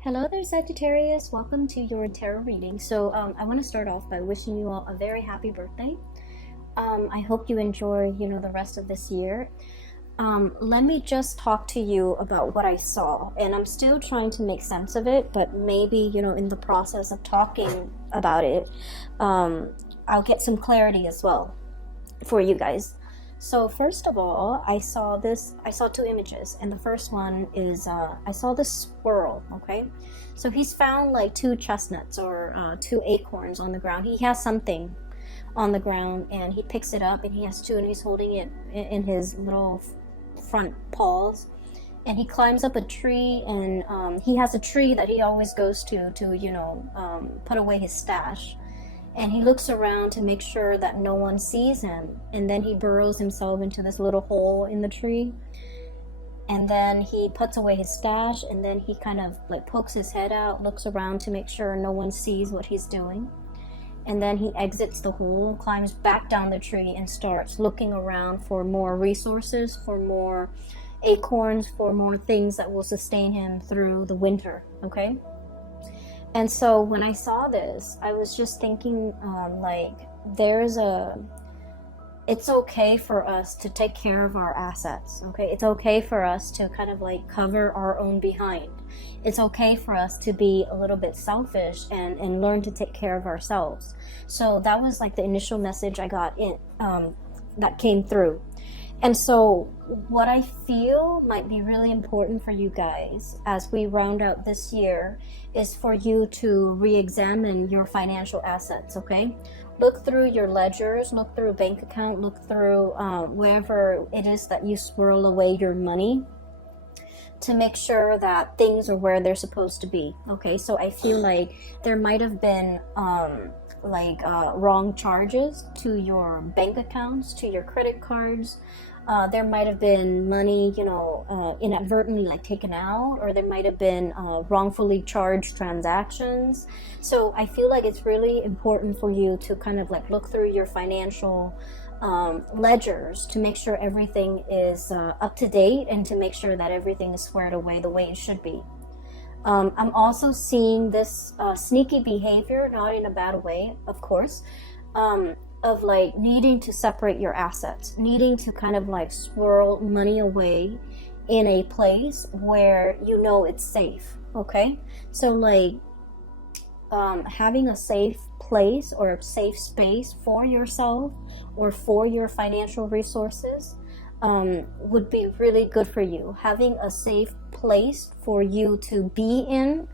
Hello there, Sagittarius. Welcome to your tarot reading. I want to start off by wishing you all a very happy birthday. I hope you enjoy, the rest of this year. Let me just talk to you about what I saw, and I'm still trying to make sense of it, but maybe, in the process of talking about it, I'll get some clarity as well for you guys. So first of all, I saw two images, and the first one is, I saw this squirrel, okay? So he's found like two chestnuts or two acorns on the ground. He has something on the ground, and he picks it up, and he has two, and he's holding it in his little front paws. And he climbs up a tree, and he has a tree that he always goes to put away his stash. And he looks around to make sure that no one sees him. And then he burrows himself into this little hole in the tree. And then he puts away his stash, and then he kind of like pokes his head out, looks around to make sure no one sees what he's doing. And then he exits the hole, climbs back down the tree, and starts looking around for more resources, for more acorns, for more things that will sustain him through the winter, okay? And so when I saw this, I was just thinking, it's okay for us to take care of our assets, okay? It's okay for us to kind of like cover our own behind. It's okay for us to be a little bit selfish and learn to take care of ourselves. So that was like the initial message I got that came through. And so what I feel might be really important for you guys as we round out this year is for you to re-examine your financial assets, okay? Look through your ledgers, look through a bank account, look through wherever it is that you swirl away your money to make sure that things are where they're supposed to be, okay? So I feel like there might have been wrong charges to your bank accounts, to your credit cards. There might have been money, inadvertently like taken out, or there might have been wrongfully charged transactions. So I feel like it's really important for you to kind of like look through your financial ledgers to make sure everything is up to date and to make sure that everything is squared away the way it should be. I'm also seeing this sneaky behavior, not in a bad way, of course, of like needing to separate your assets, needing to kind of like swirl money away in a place where it's safe, okay? So like having a safe place or a safe space for yourself or for your financial resources would be really good for you. Having a safe place for you to be in,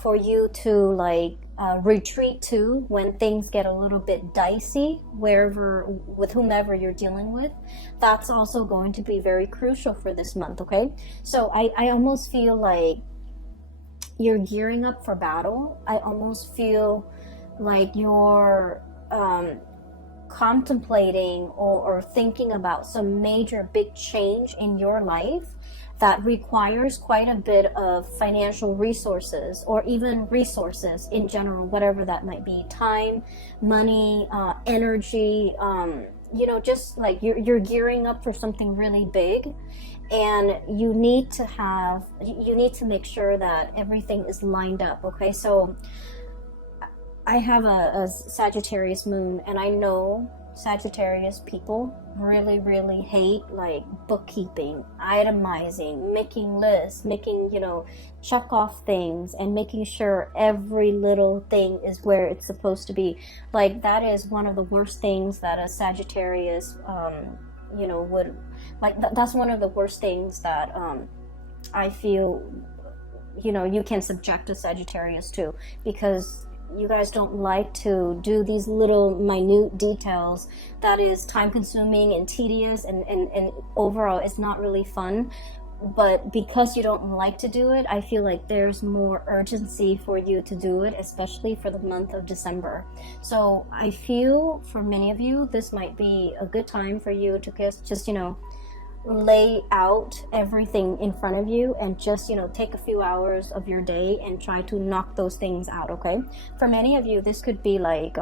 for you to retreat to when things get a little bit dicey, with whomever you're dealing with. That's also going to be very crucial for this month, okay? So I almost feel like you're gearing up for battle. I almost feel like you're contemplating or thinking about some major big change in your life that requires quite a bit of financial resources, or even resources in general, whatever that might be, time, money, energy, just like you're gearing up for something really big, and you need to make sure that everything is lined up, okay? So I have a Sagittarius moon, and I know Sagittarius people really, really hate like bookkeeping, itemizing, making lists, making, check off things, and making sure every little thing is where it's supposed to be. Like that is one of the worst things that a Sagittarius, would like. That's one of the worst things that I feel, you can subject a Sagittarius to, because you guys don't like to do these little minute details that is time consuming and tedious, and overall it's not really fun. But because you don't like to do it, I feel like there's more urgency for you to do it, especially for the month of December. So I feel for many of you this might be a good time for you to just lay out everything in front of you and just take a few hours of your day and try to knock those things out, okay? For many of you, this could be like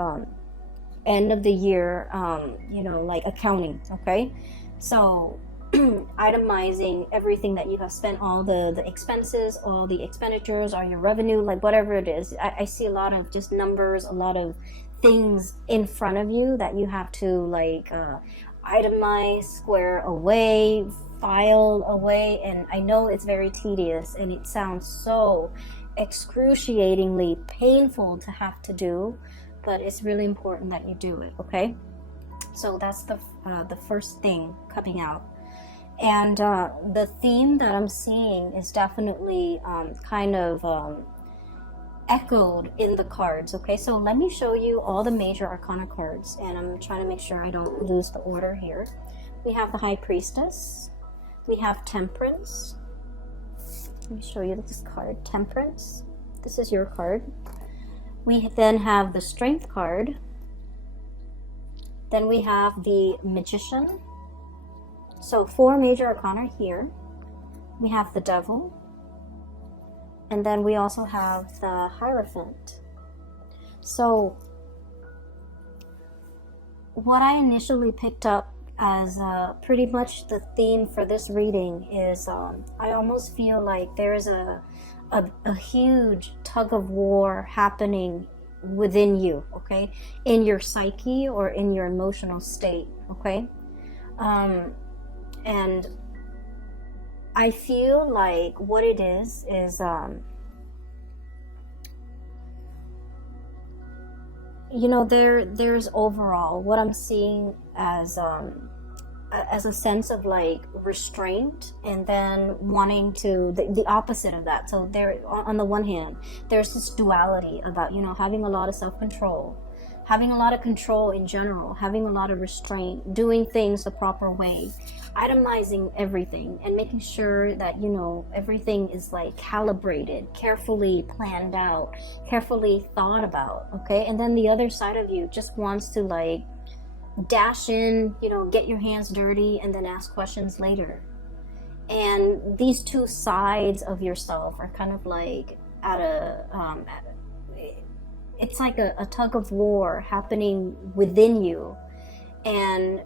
end of the year like accounting, okay? So itemizing everything that you have spent, all the expenses, all the expenditures, or your revenue, like whatever it is. I see a lot of just numbers, a lot of things in front of you that you have to like itemize, square away, file away. And I know it's very tedious and it sounds so excruciatingly painful to have to do, but it's really important that you do it, okay? So that's the first thing coming out. And the theme that I'm seeing is definitely kind of echoed in the cards, okay? So let me show you all the major arcana cards, and I'm trying to make sure I don't lose the order here. We have the High Priestess. We have Temperance. Let me show you this card, Temperance. This is your card. We then have the Strength card. Then we have the Magician. So 4 major arcana here. We have the Devil. And then we also have the Hierophant. So what I initially picked up as pretty much the theme for this reading is I almost feel like there is a huge tug of war happening within you, okay, in your psyche or in your emotional state, okay. And I feel like what it is you know, there's overall what I'm seeing as a sense of like restraint, and then wanting to the opposite of that. So there, on the one hand, there's this duality about, you know, having a lot of self-control, having a lot of control in general, having a lot of restraint, doing things the proper way, itemizing everything, and making sure that, you know, everything is like calibrated, carefully planned out, carefully thought about, okay? And then the other side of you just wants to like dash in, you know, get your hands dirty, and then ask questions later. And these two sides of yourself are kind of like it's like a tug of war happening within you, and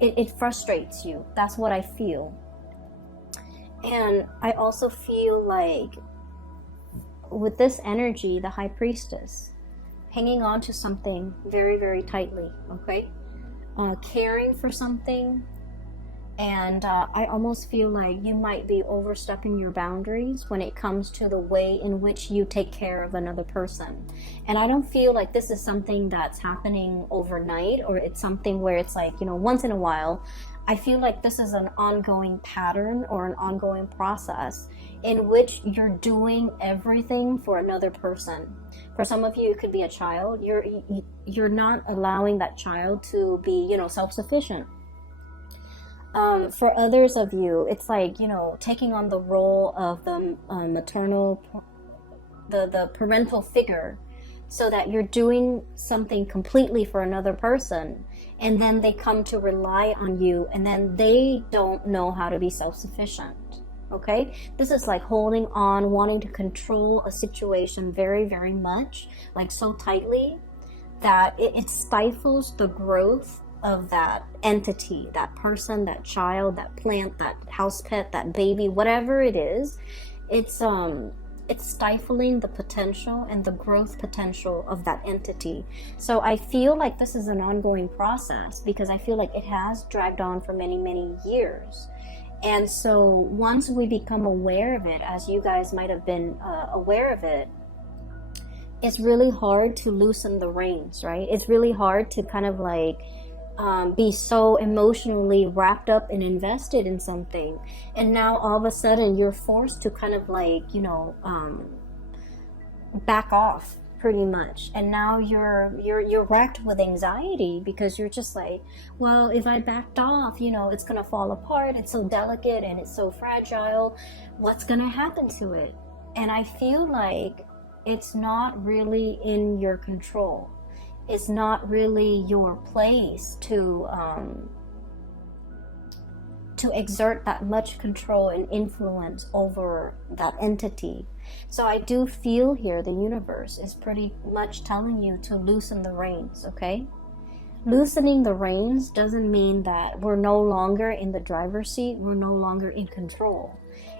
it frustrates you. That's what I feel. And I also feel like with this energy, the High Priestess, hanging on to something very, very tightly, okay? Caring for something, and I almost feel like you might be overstepping your boundaries when it comes to the way in which you take care of another person. And I don't feel like this is something that's happening overnight, or it's something where it's like, you know, once in a while. I feel like this is an ongoing pattern or an ongoing process in which you're doing everything for another person. For some of you, it could be a child. You're not allowing that child to be, you know, self-sufficient. For others of you, it's like, you know, taking on the role of the maternal, the parental figure, so that you're doing something completely for another person, and then they come to rely on you, and then they don't know how to be self-sufficient. Okay, this is like holding on, wanting to control a situation very, very much, like so tightly that it stifles the growth of that entity, that person, that child, that plant, that house pet, that baby, whatever it is. It's stifling the potential and the growth potential of that entity. So I feel like this is an ongoing process, because I feel like it has dragged on for many, many years. And so once we become aware of it, as you guys might have been aware of it, it's really hard to loosen the reins, right? It's really hard to kind of like be so emotionally wrapped up and invested in something, and now all of a sudden you're forced to kind of like, you know, back off pretty much. And now you're racked with anxiety, because you're just like, well, if I backed off, you know, it's gonna fall apart. It's so delicate and it's so fragile. What's gonna happen to it? And I feel like it's not really in your control. It's not really your place to exert that much control and influence over that entity. So I do feel here the universe is pretty much telling you to loosen the reins, okay? Loosening the reins doesn't mean that we're no longer in the driver's seat, we're no longer in control.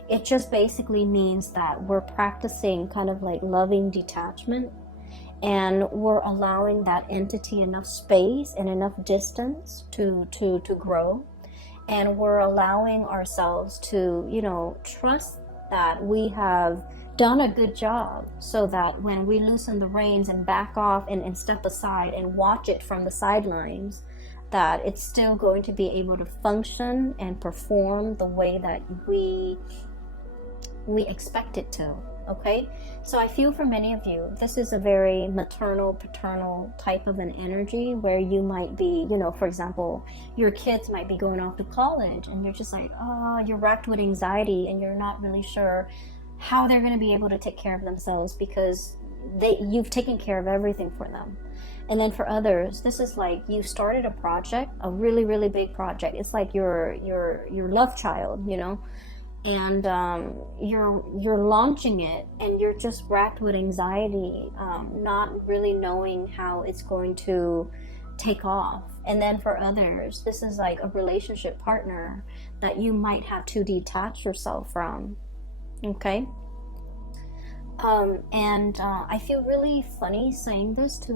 It just basically means that we're practicing kind of like loving detachment, and we're allowing that entity enough space and enough distance to grow. And we're allowing ourselves to, you know, trust that we have done a good job, so that when we loosen the reins and back off and step aside and watch it from the sidelines, that it's still going to be able to function and perform the way that we expect it to. Okay, so I feel for many of you, this is a very maternal, paternal type of an energy, where you might be, you know, for example, your kids might be going off to college, and you're just like, oh, you're racked with anxiety, and you're not really sure how they're going to be able to take care of themselves, because you've taken care of everything for them. And then for others, this is like you started a project, a really, really big project. It's like your love child, you know, and you're launching it, and you're just racked with anxiety, not really knowing how it's going to take off. And then for others, this is like a relationship partner that you might have to detach yourself from. Okay. I feel really funny saying this to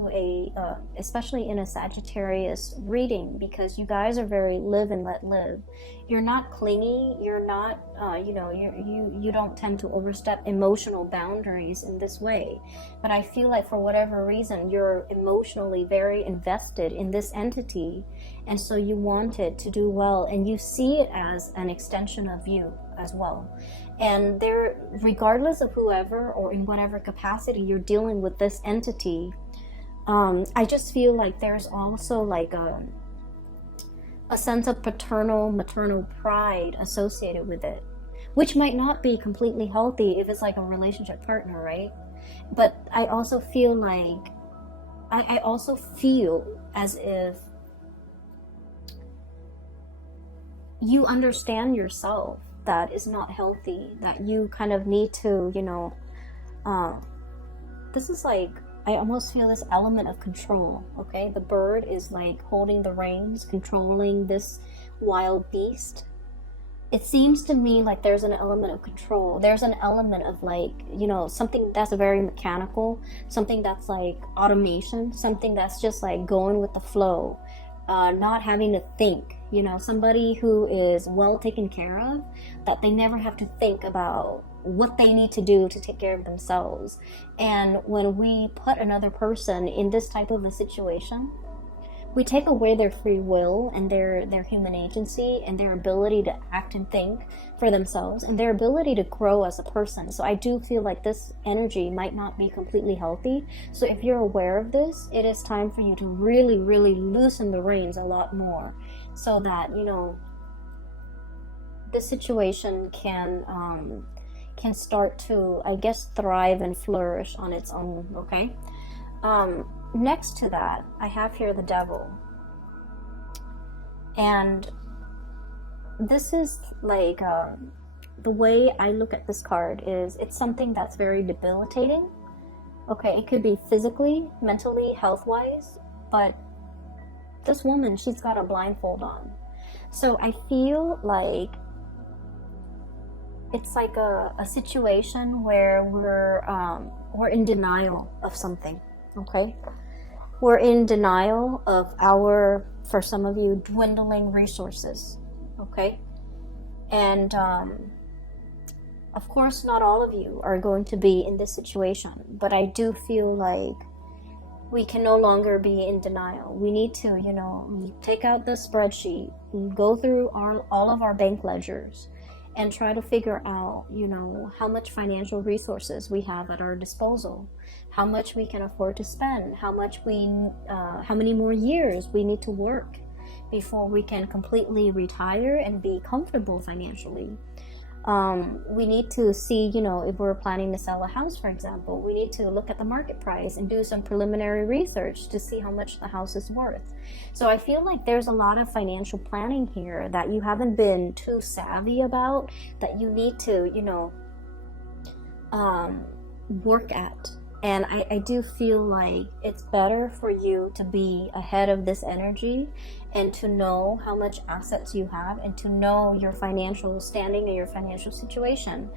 especially in a Sagittarius reading, because you guys are very live and let live. You're not clingy. You're not, you don't tend to overstep emotional boundaries in this way. But I feel like for whatever reason, you're emotionally very invested in this entity. And so you want it to do well, and you see it as an extension of you as well. And there, regardless of whoever or in whatever capacity you're dealing with this entity, I just feel like there's also like a sense of paternal, maternal pride associated with it, which might not be completely healthy if it's like a relationship partner, right? But I also feel like, I also feel as if you understand yourself that is not healthy, that you kind of need to, this is like, I almost feel this element of control. Okay, the bird is like holding the reins, controlling this wild beast. It seems to me like there's an element of control. There's an element of like, something that's very mechanical, something that's like automation, something that's just like going with the flow, not having to think. Somebody who is well taken care of, that they never have to think about what they need to do to take care of themselves. And when we put another person in this type of a situation, we take away their free will and their human agency and their ability to act and think for themselves and their ability to grow as a person. So I do feel like this energy might not be completely healthy. So if you're aware of this, it is time for you to really, really loosen the reins a lot more, so that, this situation can start to, I guess, thrive and flourish on its own. Okay. Next to that, I have here the devil. And this is like, the way I look at this card is, it's something that's very debilitating. Okay, it could be physically, mentally, health-wise, but this woman, she's got a blindfold on. So I feel like it's like a situation where we're in denial of something. Okay, we're in denial of our, for some of you, dwindling resources. Okay, and of course not all of you are going to be in this situation, but I do feel like we can no longer be in denial. We need to, take out the spreadsheet, go through all of our bank ledgers, and try to figure out, how much financial resources we have at our disposal, how much we can afford to spend, how many more years we need to work before we can completely retire and be comfortable financially. We need to see, if we're planning to sell a house, for example, we need to look at the market price and do some preliminary research to see how much the house is worth. So I feel like there's a lot of financial planning here that you haven't been too savvy about, that you need to, work at. And I do feel like it's better for you to be ahead of this energy and to know how much assets you have and to know your financial standing and your financial situation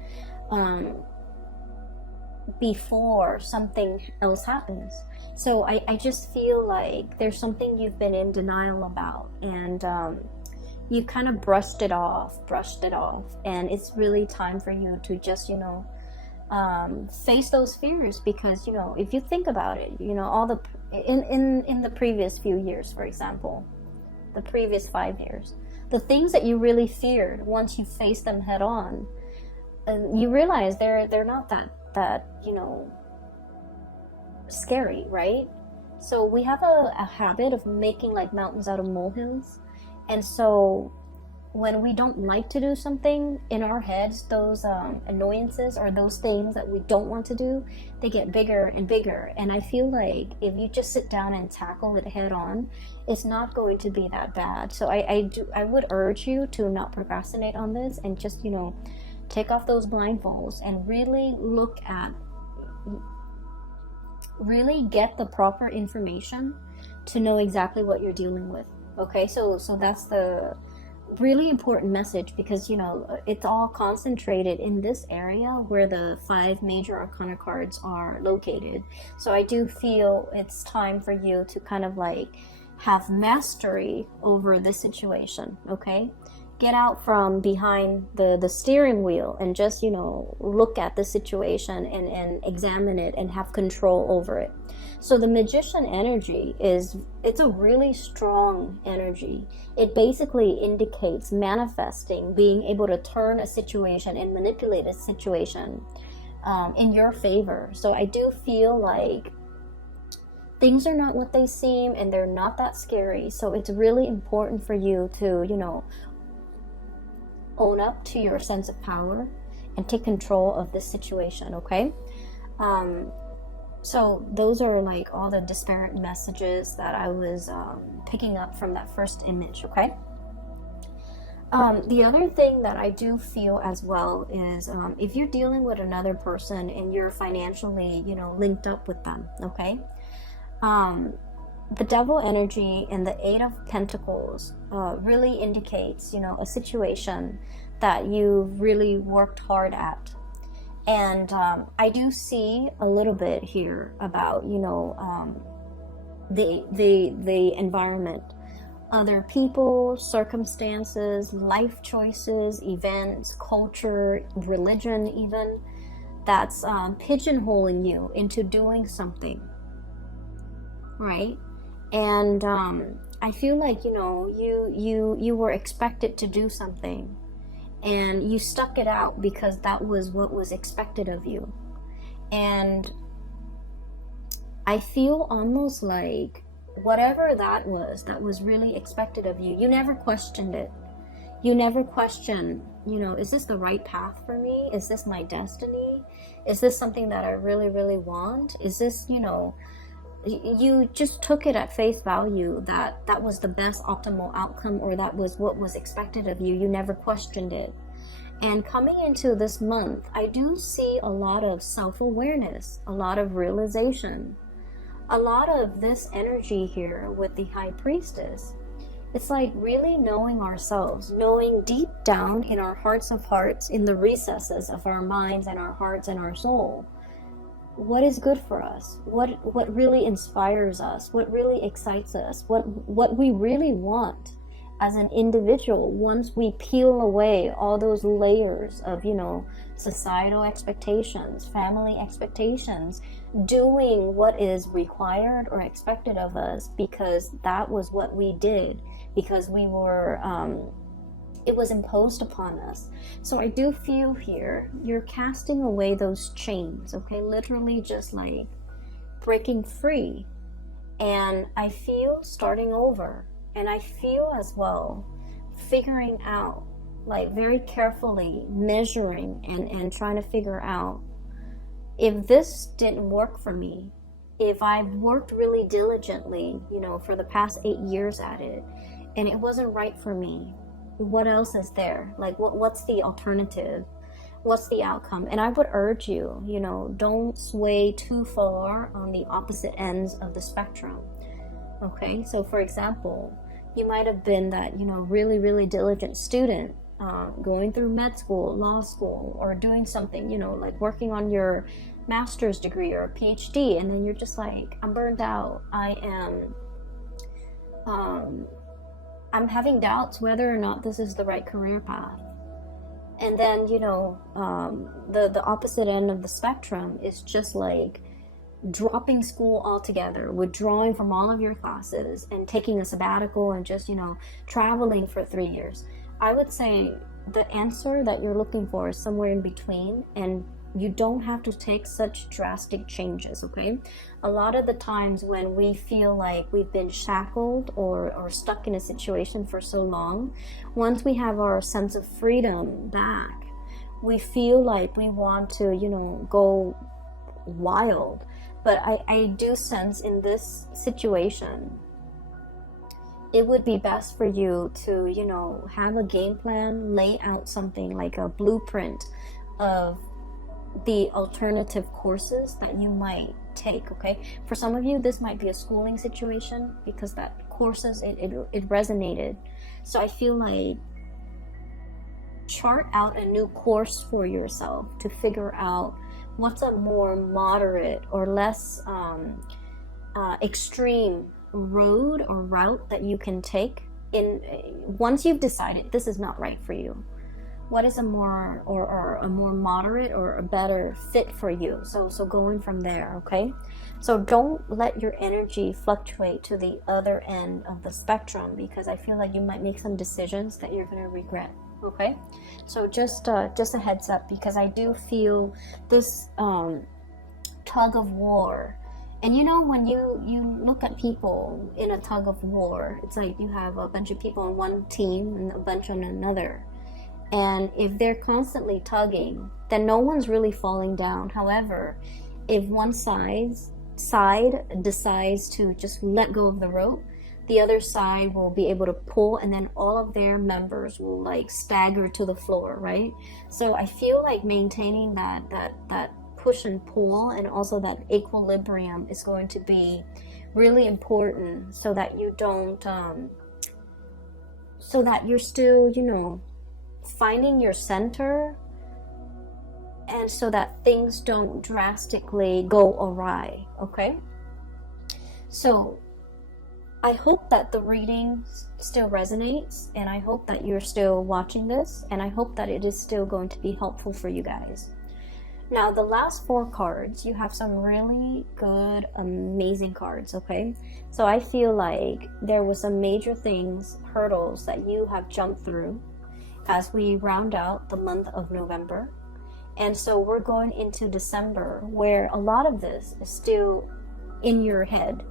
before something else happens. So I just feel like there's something you've been in denial about, and you kind of brushed it off, and it's really time for you to just, face those fears, because if you think about it, all the in the previous few years, for example, the previous 5 years, the things that you really feared, once you face them head on, you realize they're not that scary, right? So we have a habit of making like mountains out of molehills, and so when we don't like to do something, in our heads, those annoyances or those things that we don't want to do, they get bigger and bigger. And I feel like if you just sit down and tackle it head on, it's not going to be that bad. So I would urge you to not procrastinate on this, and just take off those blindfolds and really get the proper information to know exactly what you're dealing with. Okay, so that's the really important message, because it's all concentrated in this area where the 5 major arcana cards are located. So I do feel it's time for you to kind of like have mastery over this situation. Okay, get out from behind the steering wheel and just look at the situation and examine it and have control over it. So the Magician energy it's a really strong energy. It basically indicates manifesting, being able to turn a situation and manipulate a situation in your favor. So I do feel like things are not what they seem, and they're not that scary. So it's really important for you to own up to your sense of power and take control of this situation. Okay, so those are like all the disparate messages that I was picking up from that first image. Okay, the other thing that I do feel as well is if you're dealing with another person and you're financially linked up with them. Okay, the Devil energy and the 8 of Pentacles really indicates, a situation that you've really worked hard at. And I do see a little bit here about, the environment, other people, circumstances, life choices, events, culture, religion even, that's pigeonholing you into doing something, right? And I feel like you were expected to do something, and you stuck it out because that was what was expected of you. And I feel almost like whatever that was really expected of you, you never questioned it. You never questioned, is this the right path for me? Is this my destiny? Is this something that I really, really want? Is this, you just took it at face value that was the best optimal outcome, or that was what was expected of you. You never questioned it. And coming into this month, I do see a lot of self-awareness, a lot of realization, a lot of this energy here with the High Priestess. It's like really knowing ourselves, knowing deep down in our hearts of hearts, in the recesses of our minds and our hearts and our soul, what is good for us, what really inspires us, what really excites us, what we really want as an individual. Once we peel away all those layers of societal expectations, family expectations, doing what is required or expected of us because that was what we did, because we were it was imposed upon us. So I do feel here you're casting away those chains, okay? Literally just like breaking free. And I feel starting over. And I feel as well figuring out, like very carefully measuring and trying to figure out, if this didn't work for me, if I've worked really diligently, for the past 8 years at it, and it wasn't right for me, what else is there? Like, what's the alternative? what's the outcome? And I would urge you, you know, don't sway too far on the opposite ends of the spectrum. Okay, so for example, you might have been that, you know, really, really diligent student, going through med school, law school, or doing something, you know, like working on your master's degree or a PhD, and then you're just like, I'm burned out. I'm having doubts whether or not this is the right career path. And then, you know, the opposite end of the spectrum is just like dropping school altogether, withdrawing from all of your classes and taking a sabbatical and just, you know, traveling for 3 years. I would say the answer that you're looking for is somewhere in between, and you don't have to take such drastic changes, okay? A lot of the times when we feel like we've been shackled or stuck in a situation for so long, once we have our sense of freedom back, we feel like we want to, you know, go wild. But I do sense in this situation, it would be best for you to, you know, have a game plan, lay out something like a blueprint of the alternative courses that you might take, okay? For some of you, this might be a schooling situation because that courses, it resonated. So I feel like chart out a new course for yourself to figure out what's a more moderate or less extreme road or route that you can take in once you've decided this is not right for you. What is a more or a more moderate or a better fit for you? So going from there, okay? So don't let your energy fluctuate to the other end of the spectrum, because I feel like you might make some decisions that you're going to regret. Okay, so just a heads up, because I do feel this tug of war. And you know, when you look at people in a tug of war, it's like you have a bunch of people on one team and a bunch on another. And if they're constantly tugging, then no one's really falling down. However, if one side decides to just let go of the rope, the other side will be able to pull, and then all of their members will like stagger to the floor, right? So I feel like maintaining that push and pull and also that equilibrium is going to be really important, so that you don't so that you're still, you know, finding your center, and so that things don't drastically go awry, okay? So I hope that the reading still resonates, and I hope that you're still watching this, and I hope that it is still going to be helpful for you guys. Now, the last 4 cards, you have some really good, amazing cards, okay? So I feel like there was some major things, hurdles that you have jumped through as we round out the month of November. And so we're going into December, where a lot of this is still in your head.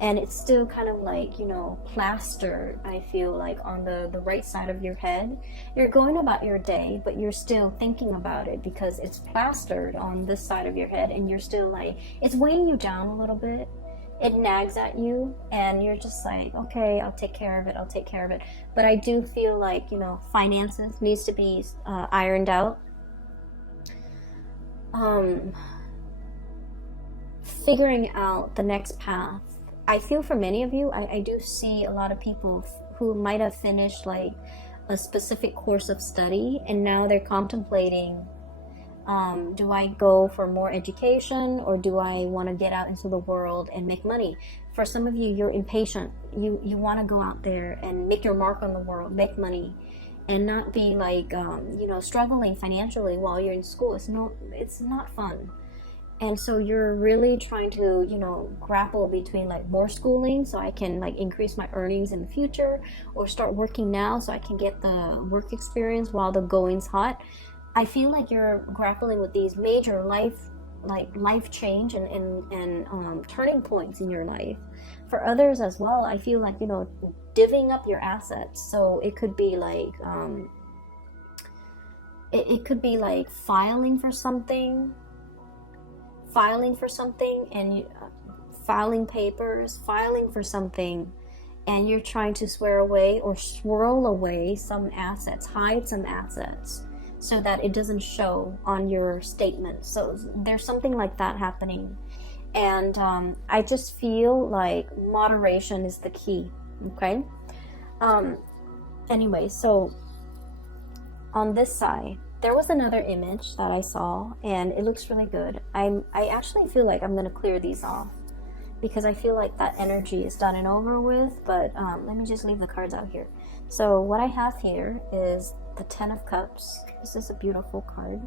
And it's still kind of like, you know, plastered, I feel like, on the right side of your head. You're going about your day, but you're still thinking about it because it's plastered on this side of your head, and you're still like, it's weighing you down a little bit. It nags at you, and you're just like, okay, I'll take care of it. But I do feel like, you know, finances needs to be ironed out. Figuring out the next path. I feel for many of you, I do see a lot of people who might have finished like a specific course of study, and now they're contemplating, do I go for more education, or do I want to get out into the world and make money? For some of you, you're impatient. You want to go out there and make your mark on the world, make money, and not be like, you know, struggling financially while you're in school. It's not fun. And so you're really trying to, you know, grapple between like more schooling so I can like increase my earnings in the future, or start working now so I can get the work experience while the going's hot. I feel like you're grappling with these major life change and turning points in your life. For others as well, I feel like, you know, divvying up your assets. So it could be like it could be like filing for something, and filing papers, filing for something, and you're trying to swear away or swirl away some assets, hide some assets, so that it doesn't show on your statement. So there's something like that happening. And I just feel like moderation is the key. Okay. Anyway, so on this side, there was another image that I saw, and it looks really good. I actually feel like I'm going to clear these off because I feel like that energy is done and over with. But let me just leave the cards out here. So what I have here is the Ten of Cups. This is a beautiful card.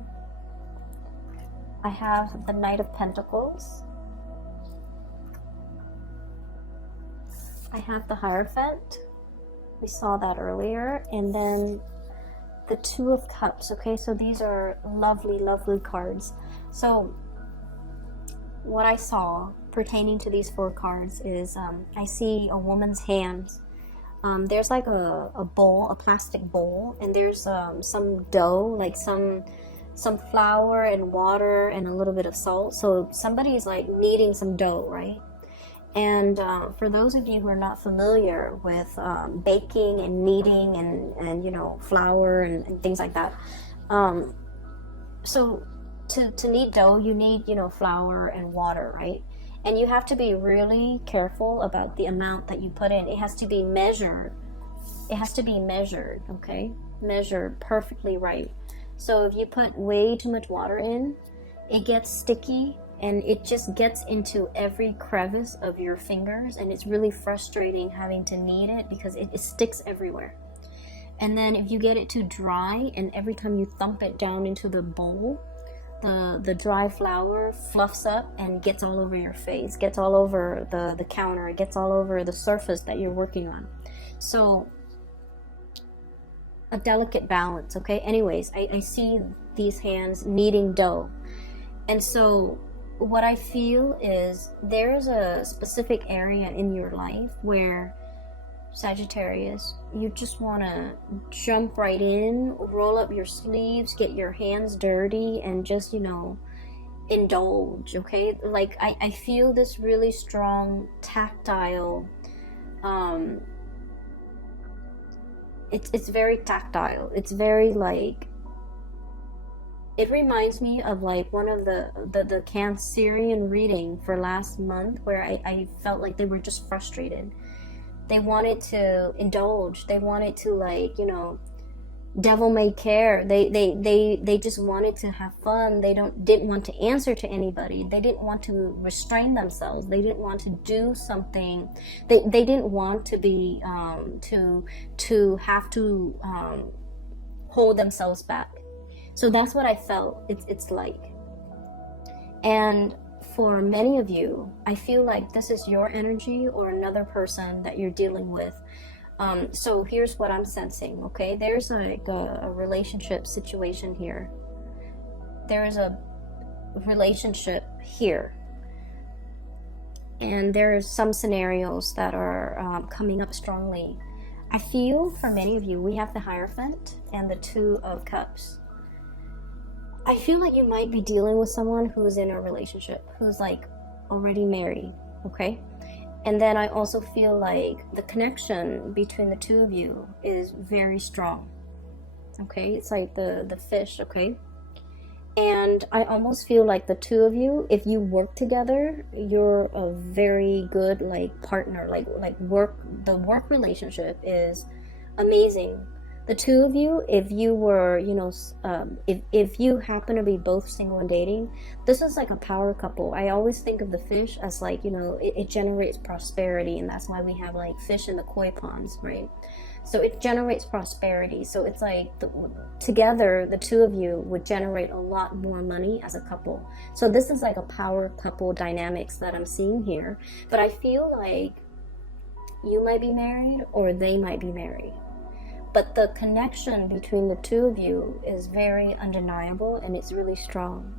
I have the Knight of Pentacles. I have the Hierophant. We saw that earlier. And then the Two of Cups. Okay, so these are lovely, lovely cards. So what I saw pertaining to these 4 cards is I see a woman's hands. There's like a bowl, a plastic bowl, and there's some dough, like some flour and water and a little bit of salt. So somebody's like kneading some dough, right? And for those of you who are not familiar with baking and kneading and you know, flour and things like that, so to knead dough, you need, you know, flour and water, right? And you have to be really careful about the amount that you put in. It has to be measured. It has to be measured, okay? Measured perfectly right. So if you put way too much water in, it gets sticky and it just gets into every crevice of your fingers, and it's really frustrating having to knead it because it sticks everywhere. And then if you get it too dry, and every time you thump it down into the bowl, the dry flour fluffs up and gets all over your face, gets all over the counter, it gets all over the surface that you're working on. So a delicate balance, okay? Anyways, I see these hands kneading dough. And so what I feel is there's a specific area in your life where, Sagittarius, you just want to jump right in, roll up your sleeves, get your hands dirty, and just, you know, indulge, okay? Like, I feel this really strong tactile, it's very tactile. It's very, like, it reminds me of, like, one of the Cancerian reading for last month where I felt like they were just frustrated. They wanted to indulge. They wanted to, like, you know, devil may care. They just wanted to have fun. They didn't want to answer to anybody. They didn't want to restrain themselves. They didn't want to do something. They didn't want to be to have to hold themselves back. So that's what I felt it's like. And for many of you, I feel like this is your energy or another person that you're dealing with. So here's what I'm sensing, okay? There's like a relationship situation here. There is a relationship here. And there's some scenarios that are coming up strongly. I feel for many of you, we have the Hierophant and the Two of Cups. I feel like you might be dealing with someone who's in a relationship, who's like already married, okay? And then I also feel like the connection between the two of you is very strong, okay? It's like the fish, okay? And I almost feel like the two of you, if you work together, you're a very good, like, partner. Like the work relationship is amazing. The two of you, if you were, you know, if you happen to be both single and dating, this is like a power couple. I always think of the fish as, like, you know, it generates prosperity, and that's why we have, like, fish in the koi ponds, right? So it generates prosperity. So it's like together, the two of you would generate a lot more money as a couple. So this is like a power couple dynamics that I'm seeing here. But I feel like you might be married or they might be married. But the connection between the two of you is very undeniable, and it's really strong.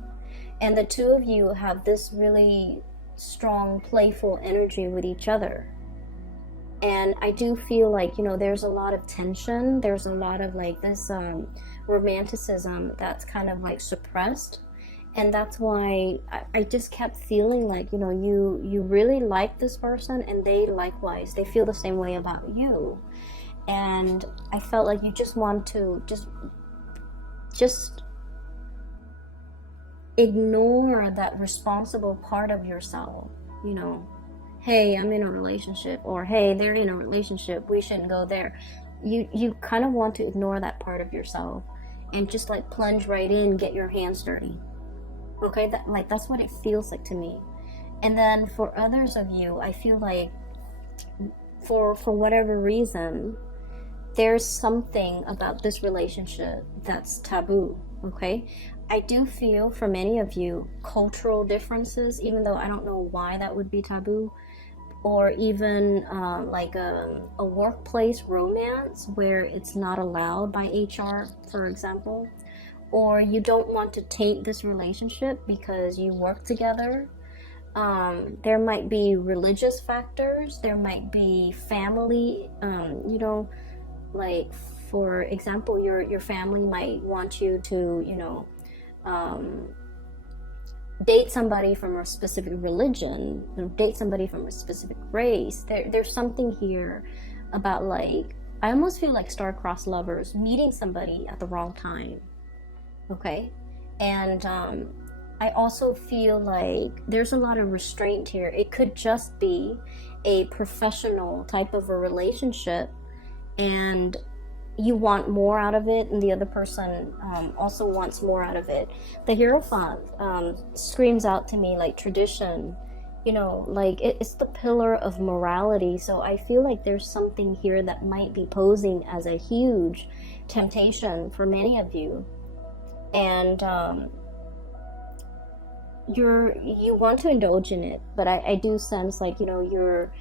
And the two of you have this really strong, playful energy with each other. And I do feel like, you know, there's a lot of tension. There's a lot of, like, this romanticism that's kind of, like, suppressed. And that's why I just kept feeling like, you know, you really like this person, and they likewise. They feel the same way about you. And I felt like you just want to just just ignore that responsible part of yourself, you know. Hey, I'm in a relationship, or hey, they're in a relationship, we shouldn't go there. You kind of want to ignore that part of yourself and just like plunge right in, get your hands dirty. Okay, that's what it feels like to me. And then for others of you, I feel like for whatever reason, there's something about this relationship that's taboo. Okay, I do feel for many of you, cultural differences, even though I don't know why that would be taboo, or even like a workplace romance where it's not allowed by HR, for example, or you don't want to taint this relationship because you work together. There might be religious factors, there might be family, you know, like for example, your family might want you to, you know, date somebody from a specific religion, date somebody from a specific race. There's something here about, like, I almost feel like star-crossed lovers meeting somebody at the wrong time. Okay, and I also feel like there's a lot of restraint here. It could just be a professional type of a relationship, and you want more out of it, and the other person also wants more out of it. The Hierophant screams out to me like tradition, you know, like it's the pillar of morality. So I feel like there's something here that might be posing as a huge temptation for many of you. And you want to indulge in it, but I do sense, like, you know, your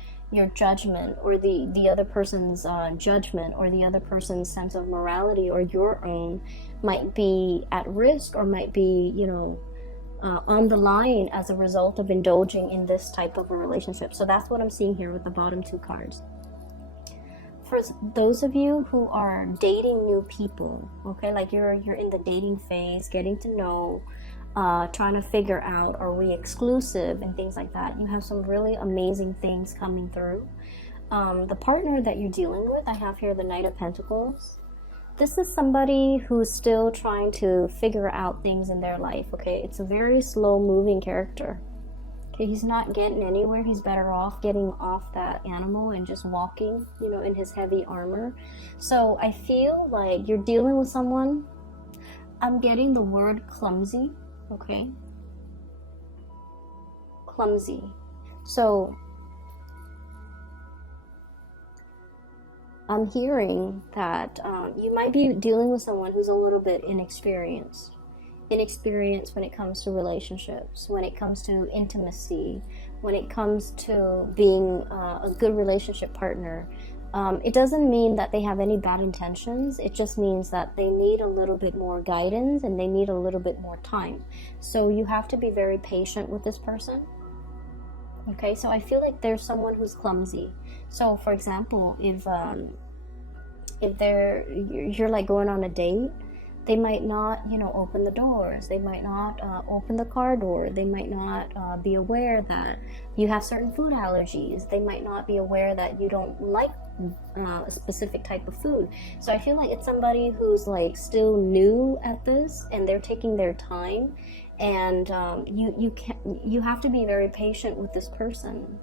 judgment, or the other person's judgment, or the other person's sense of morality, or your own, might be at risk, or might be, you know, on the line as a result of indulging in this type of a relationship. So that's what I'm seeing here with the bottom two cards. For those of you who are dating new people, okay, like you're in the dating phase, getting to know, trying to figure out, are we exclusive and things like that, you have some really amazing things coming through. The partner that you're dealing with, I have here the Knight of Pentacles. This is somebody who's still trying to figure out things in their life, okay? It's a very slow moving character. Okay, he's not getting anywhere. He's better off getting off that animal and just walking, you know, in his heavy armor. So I feel like you're dealing with someone, I'm getting the word clumsy, okay? Clumsy. So I'm hearing that you might be dealing with someone who's a little bit inexperienced when it comes to relationships, when it comes to intimacy, when it comes to being a good relationship partner. It doesn't mean that they have any bad intentions. It just means that they need a little bit more guidance and they need a little bit more time. So you have to be very patient with this person. Okay, so I feel like there's someone who's clumsy. So for example, if you're like going on a date, they might not, you know, open the doors. They might not open the car door. They might not be aware that you have certain food allergies. They might not be aware that you don't like a specific type of food. So I feel like it's somebody who's like still new at this, and they're taking their time. And you have to be very patient with this person.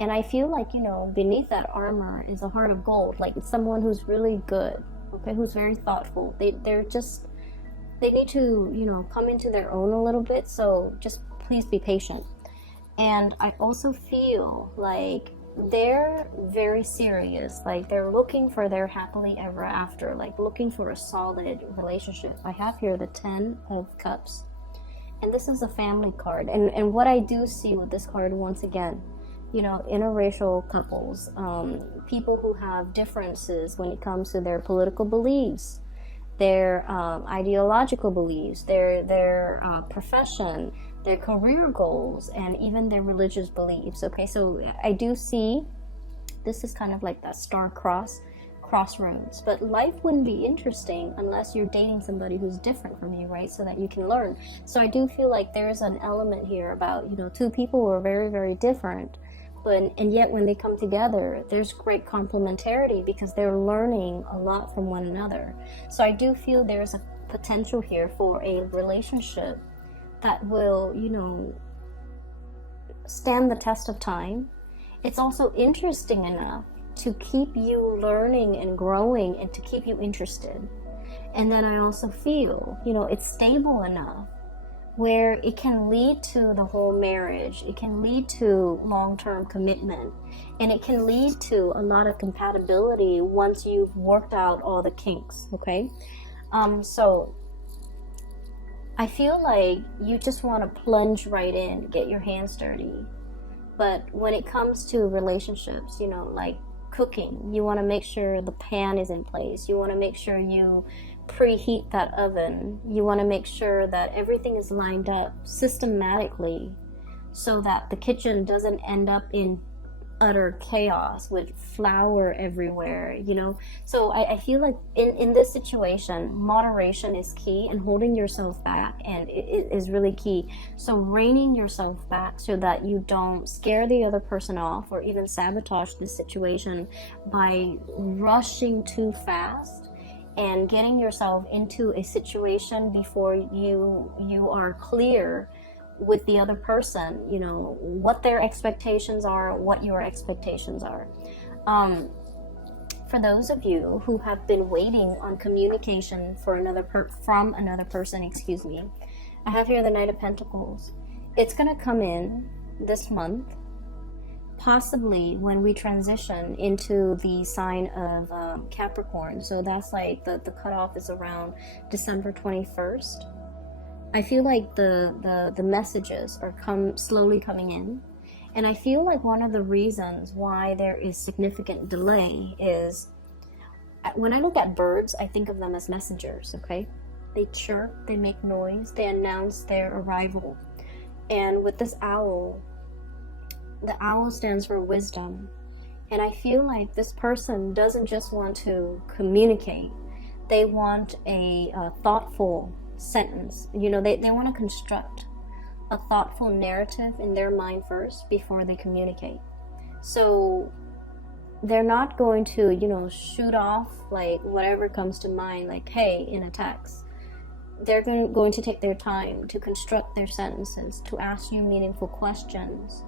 And I feel like, you know, beneath that armor is a heart of gold. Like, it's someone who's really good, okay, who's very thoughtful. They need to, you know, come into their own a little bit. So just please be patient. And I also feel like they're very serious. Like, they're looking for their happily ever after, like looking for a solid relationship. I have here the 10 of Cups. And this is a family card. And what I do see with this card, once again, you know, interracial couples, people who have differences when it comes to their political beliefs, their ideological beliefs, their profession, their career goals, and even their religious beliefs. Okay, so I do see this is kind of like that crossroads. But life wouldn't be interesting unless you're dating somebody who's different from you, right? So that you can learn. So I do feel like there's an element here about, you know, two people who are very, very different, and yet when they come together, there's great complementarity because they're learning a lot from one another. So I do feel there's a potential here for a relationship that will, you know, stand the test of time. It's also interesting enough to keep you learning and growing and to keep you interested. And then I also feel, you know, it's stable enough where it can lead to the whole marriage. It can lead to long-term commitment, and it can lead to a lot of compatibility once you've worked out all the kinks, okay? So I feel like you just want to plunge right in, get your hands dirty. But when it comes to relationships, you know, like cooking, you want to make sure the pan is in place. You want to make sure you preheat that oven. You want to make sure that everything is lined up systematically so that the kitchen doesn't end up in utter chaos with flour everywhere, you know. So I feel like in this situation, moderation is key, and holding yourself back and it is really key. So reining yourself back so that you don't scare the other person off or even sabotage the situation by rushing too fast and getting yourself into a situation before you are clear with the other person, you know, what their expectations are, what your expectations are. For those of you who have been waiting on communication from another person, excuse me, I have here the Knight of Pentacles. It's going to come in this month, possibly when we transition into the sign of Capricorn. So that's like the cutoff is around December 21st. I feel like the messages are slowly coming in. And I feel like one of the reasons why there is significant delay is when I look at birds, I think of them as messengers, okay? They chirp, they make noise, they announce their arrival. And with this owl, the owl stands for wisdom. And I feel like this person doesn't just want to communicate. They want a thoughtful sentence. You know, they want to construct a thoughtful narrative in their mind first before they communicate. So they're not going to, you know, shoot off like whatever comes to mind, like hey, in a text. They're going to take their time to construct their sentences, to ask you meaningful questions,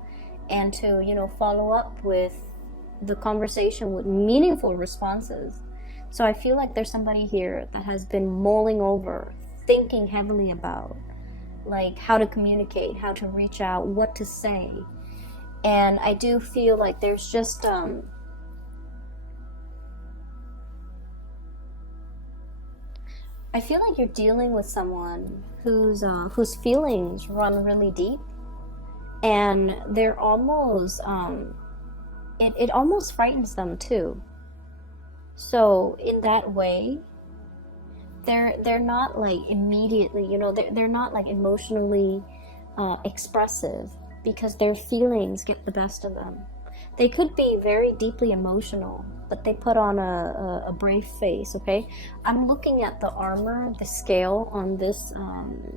and to, you know, follow up with the conversation with meaningful responses. So I feel like there's somebody here that has been mulling over, thinking heavily about like how to communicate, how to reach out, what to say. And I do feel like there's just I feel like you're dealing with someone whose feelings run really deep, and they're almost it almost frightens them too. So in that way, they're not like immediately, you know, they're not like emotionally expressive because their feelings get the best of them. They could be very deeply emotional, but they put on a brave face, okay? I'm looking at the armor, the scale on this,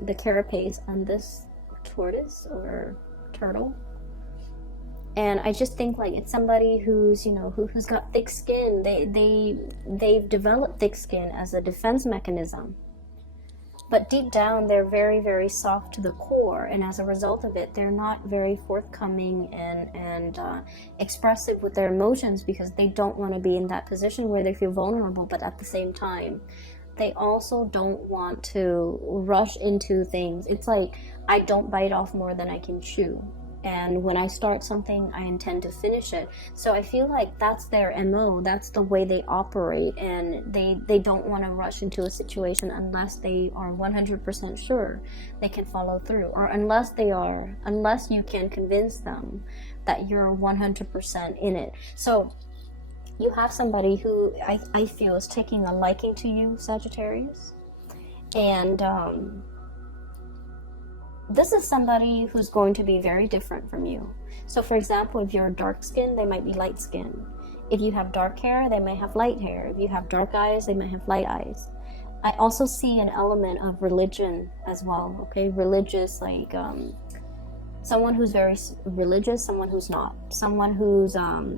the carapace on this tortoise or turtle. And I just think like it's somebody who's, you know, who's got thick skin. They've developed thick skin as a defense mechanism. But deep down, they're very, very soft to the core. And as a result of it, they're not very forthcoming and expressive with their emotions because they don't want to be in that position where they feel vulnerable. But at the same time, they also don't want to rush into things. It's like, I don't bite off more than I can chew. And when I start something, I intend to finish it. So I feel like that's their MO. That's the way they operate. And they don't want to rush into a situation unless they are 100% sure they can follow through. Or unless you can convince them that you're 100% in it. So you have somebody who I feel is taking a liking to you, Sagittarius. And this is somebody who's going to be very different from you. So for example, if you're dark skinned, they might be light skinned. If you have dark hair, they may have light hair. If you have dark eyes, they may have light eyes. I also see an element of religion as well, okay? Religious, like someone who's very religious, someone who's not, someone who's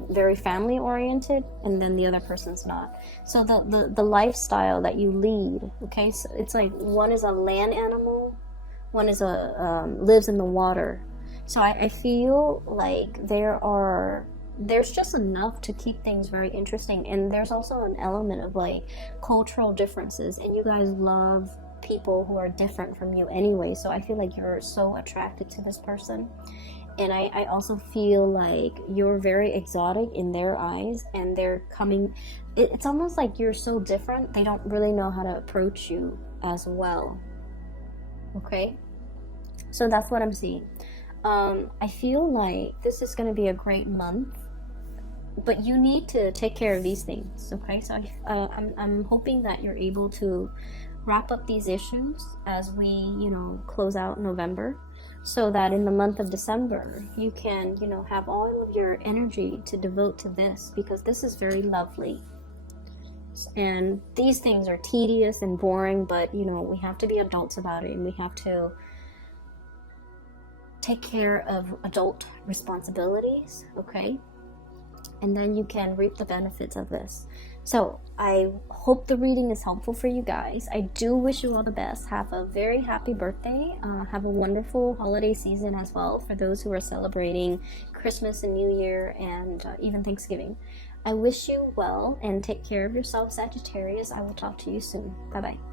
very family oriented, and then the other person's not. So the lifestyle that you lead, okay, so it's like one is a land animal, one is lives in the water. So I feel like there's just enough to keep things very interesting, and there's also an element of like cultural differences, and you guys love people who are different from you anyway, so I feel like you're so attracted to this person. And I also feel like you're very exotic in their eyes, and they're coming, it's almost like you're so different they don't really know how to approach you as well. Okay, so that's what I'm seeing. I feel like this is going to be a great month, but you need to take care of these things. Okay, so I'm hoping that you're able to wrap up these issues as we, close out November, so that in the month of December you can, have all of your energy to devote to this, because this is very lovely. And these things are tedious and boring, but we have to be adults about it, and we have to take care of adult responsibilities, okay? And then you can reap the benefits of this. So I hope the reading is helpful for you guys. I do wish you all the best. Have a very happy birthday. Have a wonderful holiday season as well for those who are celebrating Christmas and New Year, and even Thanksgiving. I wish you well, and take care of yourself, Sagittarius. I will talk to you soon. Bye-bye.